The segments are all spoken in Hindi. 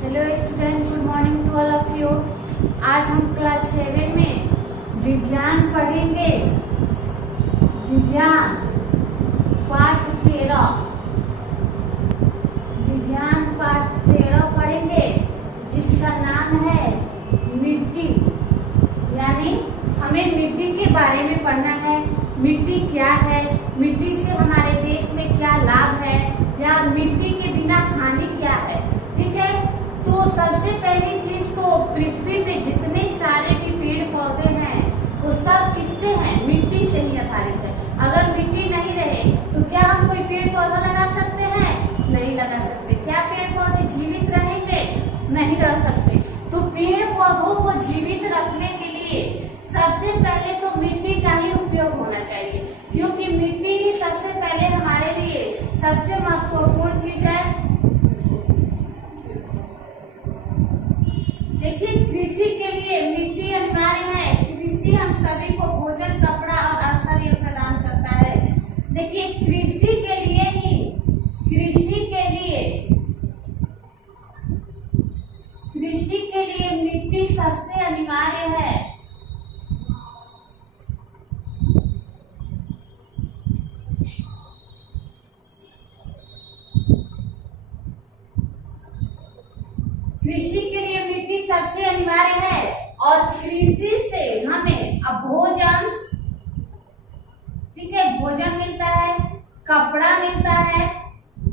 Hello student, good morning to all of you. आज हम क्लास 7 में विज्ञान पढ़ेंगे। विज्ञान पाठ 13 विज्ञान पाठ 13 पढ़ेंगे, जिसका नाम है मिट्टी। यानी हमें मिट्टी के बारे में पढ़ना है। मिट्टी क्या है, मिट्टी से हमारे देश में क्या लाभ है, या मिट्टी के बिना हानि क्या है। ठीक है, तो सबसे पहली चीज तो पृथ्वी पे जितने सारे भी पेड़ पौधे हैं वो सब किससे हैं? मिट्टी से ही आधारित है। अगर मिट्टी नहीं रहे तो क्या हम कोई पेड़ पौधा लगा सकते हैं? नहीं लगा सकते। क्या पेड़ पौधे जीवित रहेंगे? नहीं रह सकते। तो पेड़ पौधों को जीवित रखने के लिए सबसे पहले तो मिट्टी का ही उपयोग होना चाहिए, क्योंकि मिट्टी ही सबसे पहले हमारे लिए सबसे महत्वपूर्ण चीज है। देखिए, कृषि के लिए मिट्टी अनिवार्य है। कृषि हम सभी को भोजन, कपड़ा और आश्रय प्रदान करता है। देखिए, कृषि के लिए मिट्टी सबसे अनिवार्य है। कृषि के लिए मिट्टी सबसे अनिवार्य है, और कृषि से हमें भोजन, ठीक है, भोजन मिलता है, कपड़ा मिलता है,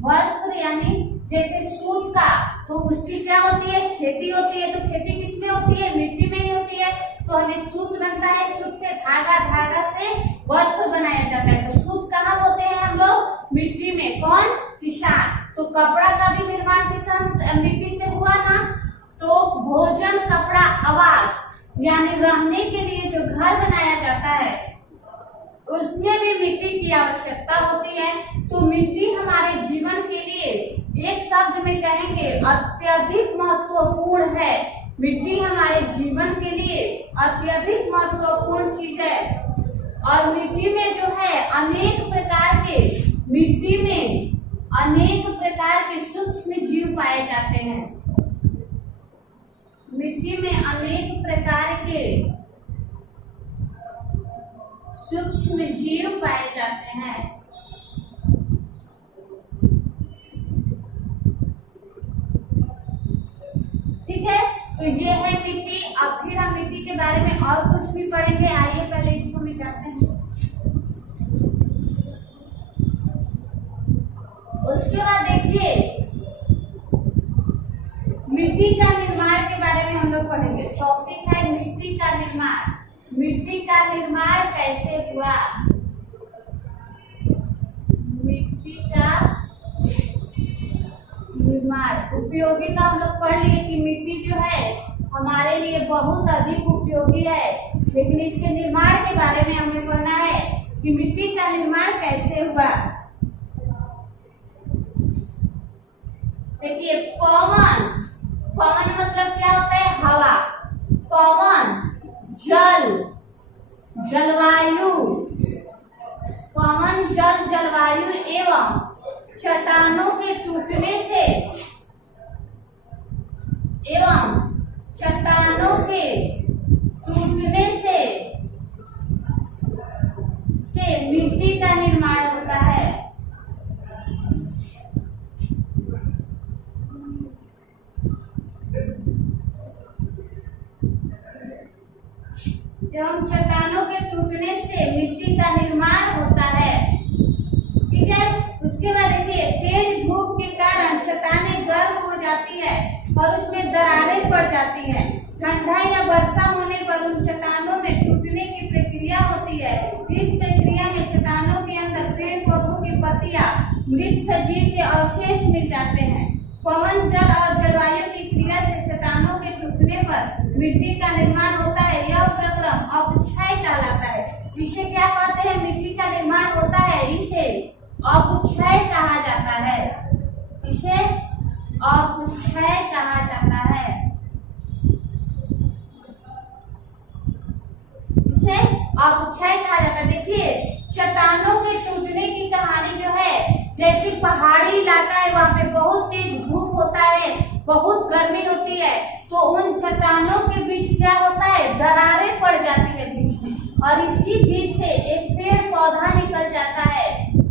वस्त्र यानी जैसे सूत का, तो उसकी क्या होती है? खेती होती है। तो खेती किसमें होती है? मिट्टी में ही होती है। तो हमें सूत बनता है, सूत से धागा से वस्त्र बनाया जाता है। तो सूत कहाँ होते हैं हम लोग? मिट्टी में। कौन? किसान। तो कपड़ा का भी निर्माण किसान मिट्टी से हुआ ना। तो भोजन, कपड़ा, आवास यानी रहने के लिए जो घर बनाया जाता है उसमें भी मिट्टी की आवश्यकता होती है। तो मिट्टी हमारे जीवन के लिए, एक शब्द में कहेंगे, अत्यधिक महत्वपूर्ण है। मिट्टी हमारे जीवन के लिए अत्यधिक महत्वपूर्ण चीज है। और मिट्टी में जो है अनेक प्रकार के सूक्ष्म जीव पाए जाते हैं। मिट्टी में अनेक प्रकार के सूक्ष्म जीव पाए जाते हैं। ठीक है, तो ये है मिट्टी। अब फिर हम मिट्टी के बारे में और कुछ भी पढ़ेंगे। आइए पहले इसको मिटाते हैं। उसके बाद देखिए, मिट्टी का निर्माण के बारे में हम लोग पढ़ेंगे। टॉपिक है मिट्टी का निर्माण। मिट्टी का निर्माण कैसे हुआ? मिट्टी का निर्माण, उपयोगिता हम लोग पढ़ लिए कि मिट्टी जो है हमारे लिए बहुत अधिक उपयोगी है। लेकिन इसके निर्माण के बारे में हमें पढ़ना है कि मिट्टी का निर्माण कैसे हुआ। देखिए, पवन मतलब क्या होता है? हवा। पवन, जल, जलवायु, पवन, जल, जलवायु एवं चट्टानों के टूटने से मिट्टी का निर्माण होता है। एवं चट्टानों के टूटने से मिट्टी का निर्माण होता है। ठीक है, उसके बाद देखिए, तेज धूप के कारण चट्टानें गर्म हो जाती है और उसमें दरारें पड़ जाती हैं। ठंडा या वर्षा होने पर उन चट्टानों में टूटने की प्रक्रिया होती है। इस प्रक्रिया में चट्टानों के अंदर पेड़ पौधों की पत्तियां, मृत सजीव के अवशेष मिल जाते हैं। पवन, जल और जलवायु की क्रिया से चट्टानों के टूटने पर मिट्टी का निर्माण होता है। यह प्रक्रम अपक्षय कहलाता है। इसे क्या कहते हैं? मिट्टी का निर्माण होता है, इसे अपक्षय कहा जाता है। इसे अपक्षय कहा जाता है। इसे अपक्षय कहा जाता है। देखिए, चट्टानों के टूटने की कहानी जो है, जैसे पहाड़ी इलाका है, वहाँ पे बहुत तेज धूप होता है, बहुत गर्मी होती है तो उन चट्टानों के बीच क्या होता है, दरारें पड़ जाती है बीच में, और इसी बीच से एक पेड़ पौधा निकल जाता है,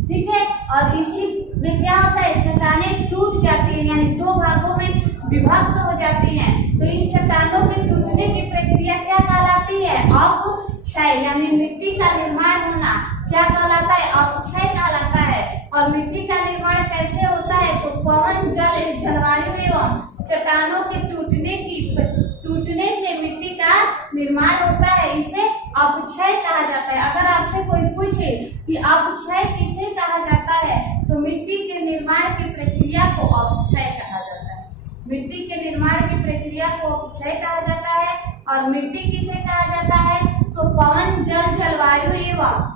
ठीक है। और इसी में क्या होता है, चट्टानें टूट जाती है, यानी दो भागों में विभक्त हो जाती हैं। तो इस चट्टानों के टूटने की प्रक्रिया क्या कहलाती है, अपक्षय, यानी मिट्टी का निर्माण होना क्या कहलाता है, अपक्षय कहलाता है। और मिट्टी का निर्माण कैसे होता है, तो पवन, जल, जलवायु एवं चट्टानों के टूटने से मिट्टी का निर्माण होता है, इसे अपक्षय कहा जाता है। अगर आपसे कोई पूछे कि अपक्षय किसे कहा जाता है, तो मिट्टी के निर्माण की प्रक्रिया को अपक्षय कहा जाता है। मिट्टी के निर्माण की प्रक्रिया को अपक्षय कहा जाता है। और मिट्टी किसे कहा जाता है, तो पवन, जल, जलवायु एवं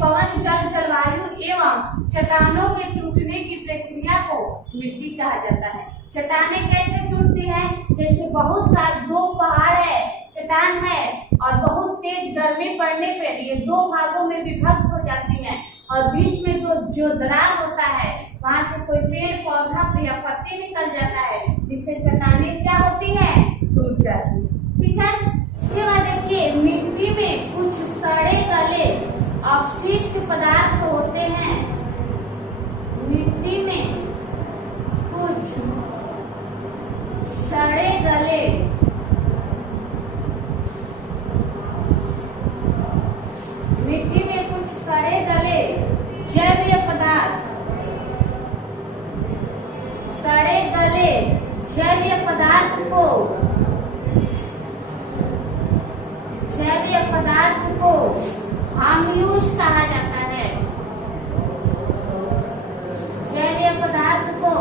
पवन, जल, जलवायु एवं चट्टानों के टूटने की प्रक्रिया को मिट्टी कहा जाता है। चट्टानें कैसे टूटती हैं, जैसे बहुत सारे दो पहाड़ है, चट्टान है, और बहुत तेज गर्मी पड़ने पर ये दो भागों में विभक्त हो जाती हैं, और बीच में तो जो दरार होता है वहां से कोई पेड़ पौधा या पत्ती निकल जाता है, जिससे चट्टानें क्या होती है, टूट जाती है, ठीक है। इसके बाद देखिए, मिट्टी में कुछ सड़े गले अपशिष्ट पदार्थ होते हैं। मिट्टी में कुछ सड़े गले मिट्टी में कुछ सड़े गले जैव पदार्थ, सड़े गले जैव पदार्थ को ह्यूमस कहा जाता है। जैव पदार्थ को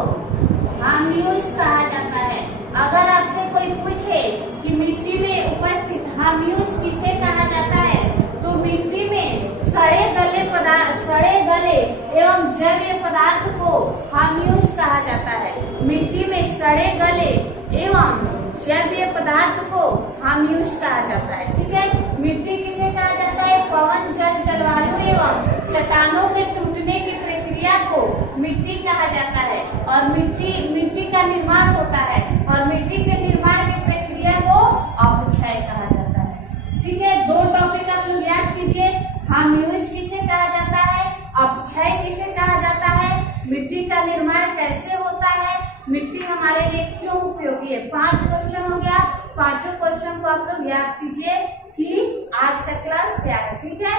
ह्यूमस कहा जाता है। अगर आपसे कोई पूछे कि मिट्टी में उपस्थित ह्यूमस किसे कहा जाता है, तो मिट्टी में सड़े गले एवं जैव पदार्थ को ह्यूमस कहा जाता है। मिट्टी में सड़े गले एवं जैव पदार्थ को ह्यूमस कहा जाता है, ठीक है। मिट्टी किसे कहा जाता है, पवन, जल, जलवायु एवं चट्टानों के टूटने की प्रक्रिया को मिट्टी कहा जाता है। और मिट्टी का निर्माण होता है, और मिट्टी के निर्माण की प्रक्रिया को अपक्षय कहा जाता है, ठीक है। दो टॉपिक आप लोग याद कीजिए, ह्यूमस किसे कहा जाता है, अपक्षय किसे कहा जाता है, मिट्टी का निर्माण कैसे होता है, मिट्टी हमारे लिए क्यों उपयोगी है। 5 क्वेश्चन हो गया, पांचों क्वेश्चन को आप लोग याद कीजिए कि आज का क्लास क्या है, ठीक है।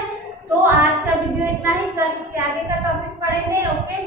तो आज का वीडियो इतना ही, कल इसके आगे का टॉपिक पढ़ेंगे। ओके।